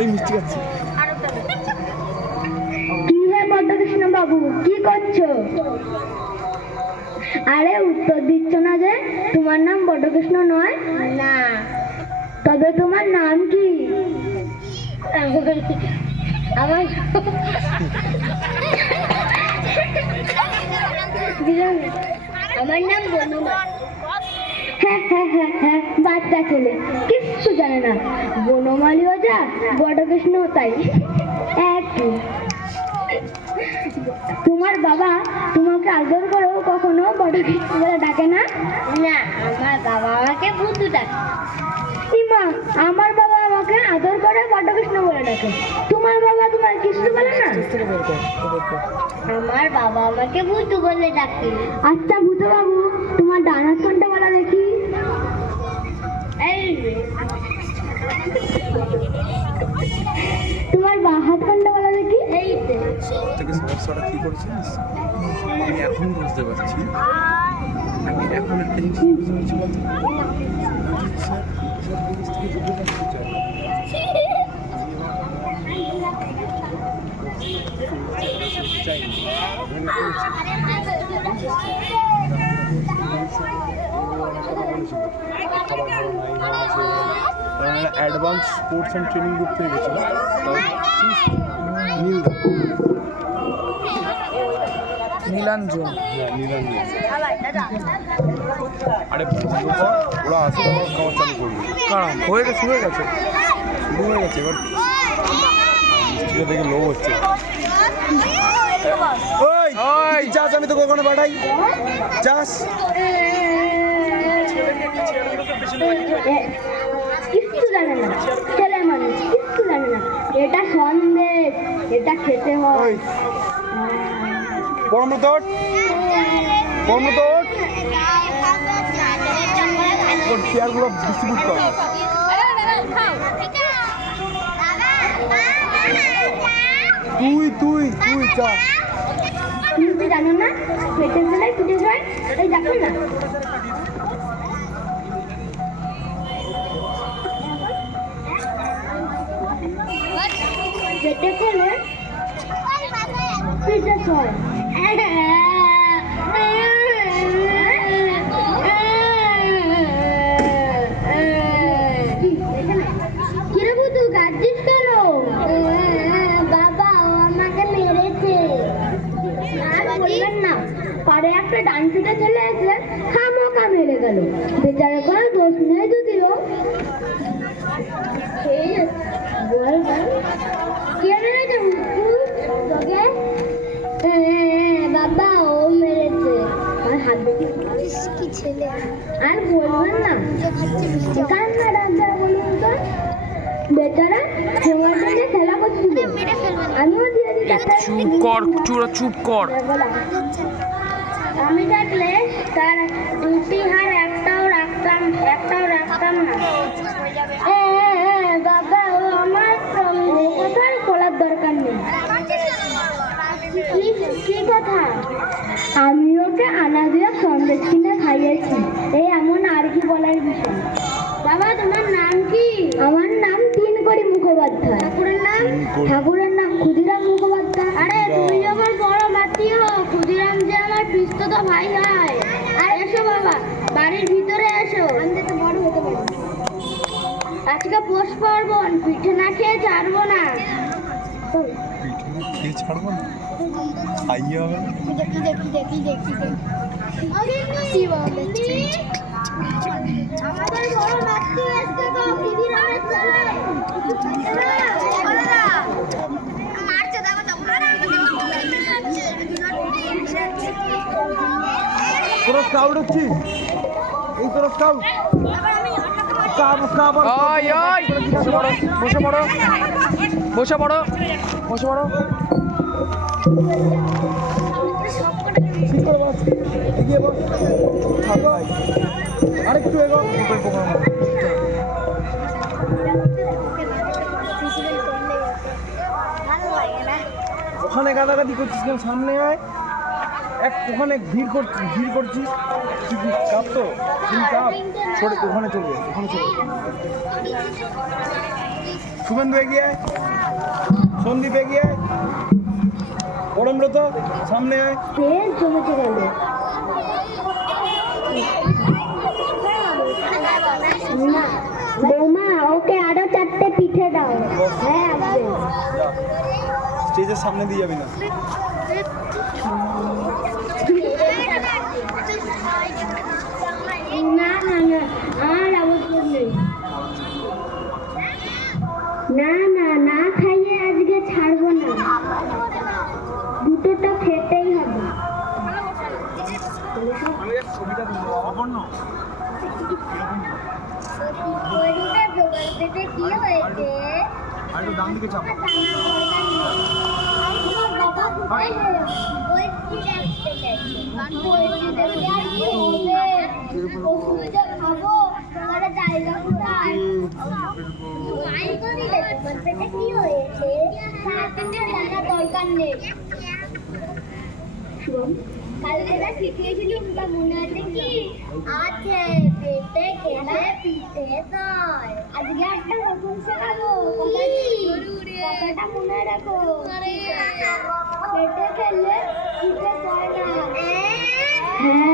এই মিষ্টি খাচ্ছি। কি হে বাবু? কি করছ? আরে উত্তর দিচ্ছ না যে তোমার নাম বড্ডকৃষ্ণ নয়? না। তবে তোমার নাম কি? আমার আমার নাম হ্যাঁ হ্যাঁ হ্যাঁ হ্যাঁ। বাচ্চা ছেলে কিচ্ছু জানে না। বনমালীও যা বডকৃষ্ণ তাই। একই তোমার বাবা তোমাকে আদর করেও কখনো বডকৃষ্ণ বলে ডাকে না? না আমার বাবা আমাকে বুদ্ধু ডাকে। ইমা আমার বাবা আমাকে আদর করে বডকৃষ্ণ বলে ডাকে। তোমার বাবা তোমার কিছু বলে না। আমার বাবা আমাকে ভূতু বলে ডাকে। আচ্ছা ভূতু বাবু তোমার ডান হাত কোনটা বলা দেখি। তোমার বাঁ হাত কোনটা বলা দেখি? তে। থেকে সমস্যাটা কি করেছিস আমি এখন বুঝতে পারছি। আমি এখন একটা জিনিস বুঝতে পারছি বলতো। চাই advance sports and training group থেকে গেছিল নীলাঞ্জন। হ্যাঁ নীলাঞ্জন। আরে ওরা আসে খাবার চালু করবে। কারণ হয়ে গেছে হয়ে গেছে। শুরু হয়ে গেছে এবার মিষ্টিটা দেখে লো হচ্ছে। ওই আমি তো কখনো পাঠাই। চাস কিচ্ছু জানে না ছেলে জানে না এটা সন্দেশ এটা খেতে হয় ওই পরম তোট পরম তোট তোর চেয়ারগুলো ডিস্ট্রিবিউট কর তুই তুই তুই চা তুমি জানো না পেটে গেলে ফুটে যায় এই দেখো না। পেটে খেলে পিঠে হয় কিরে বুধু কাঁদছিস কেন বাবা ও আমাকে মেরেছে আর বলবেন না পারে একটা ডান্সিটা চলে আসলে খামোকা মেরে গেল। বেচারে কোনো দোষ নেই যদিও। বাবা ও মেরেছে। আর হাত দেখি কি ছেলে। আর বলবেন না। কান্না ডাক্তার বলুন তো। বেচারা তোমার সঙ্গে খেলা করছিল। মেরে আমিও দিয়ে দিই চুপ কর চুরা চুপ কর। আমি থাকলে তার দুটি হার একটাও রাখতাম একটাও রাখতাম না। এ, এ, এ, বাবা ও আমার সঙ্গে খোলার দরকার নেই? কি কি কথা? আমি ওকে আনা দিয়ে সন্দেশ কিনে খাইয়েছি। এই এমন আর কি বলার বিষয়? বাবা তোমার নাম কি? আমার নাম তিন করি মুখোপাধ্যায়। ঠাকুরের নাম? ঠাকুরের নাম ক্ষুদিরাম মুখোপাধ্যায় আরে তুমি যখন বড় মাতিও ক্ষুদিরাম যে আমার ভাই আর এসো বাবা বাড়ির ভিতরে এসো। আমি তো বড় হতে পারব আজকে পোষ পার্বণ পিঠে না খেয়ে ছাড়বো না। কে ছাড়বো না? খাইয়ে হবে দেখি দেখি দেখি দেখি দেখি আমাদের বড় মাতৃ এসছে তো ছেলে মারছে দেখো তো তোরা স্কাউট হচ্ছিস এই তোরা স্কাউট বসে পড়ো বসে পড়ো। বসে পড়ো এগিয়ে বস। আরেকটু এগো ওখানে গাদাগাদি করছিস কেন? সামনে আয়। এক ওখানে ভিড় করছিস ভিড় করছিস তুই কাপ তো কাপ সরে ওখানে চলে যা, ওখানে চলে যা। শুভেন্দু এগিয়ে সন্দীপ এগিয়ে পরমব্রত সামনে আয়। বৌমা ওকে আরও চারটে পিঠে দাও। হ্যাঁ স্টেজের সামনে দিয়ে যাবি না। কি হয়েছে আর একটু ডান দিকে চাপ দরকার নেই কালকে যা শিখিয়েছিলি মনে আছে কি? আছে পেটে খেলে পিঠে দয় আজকে একটা নতুন শেখাবো কথাটা মনে রাখো পেটে খেলে পিঠে দয় না হ্যাঁ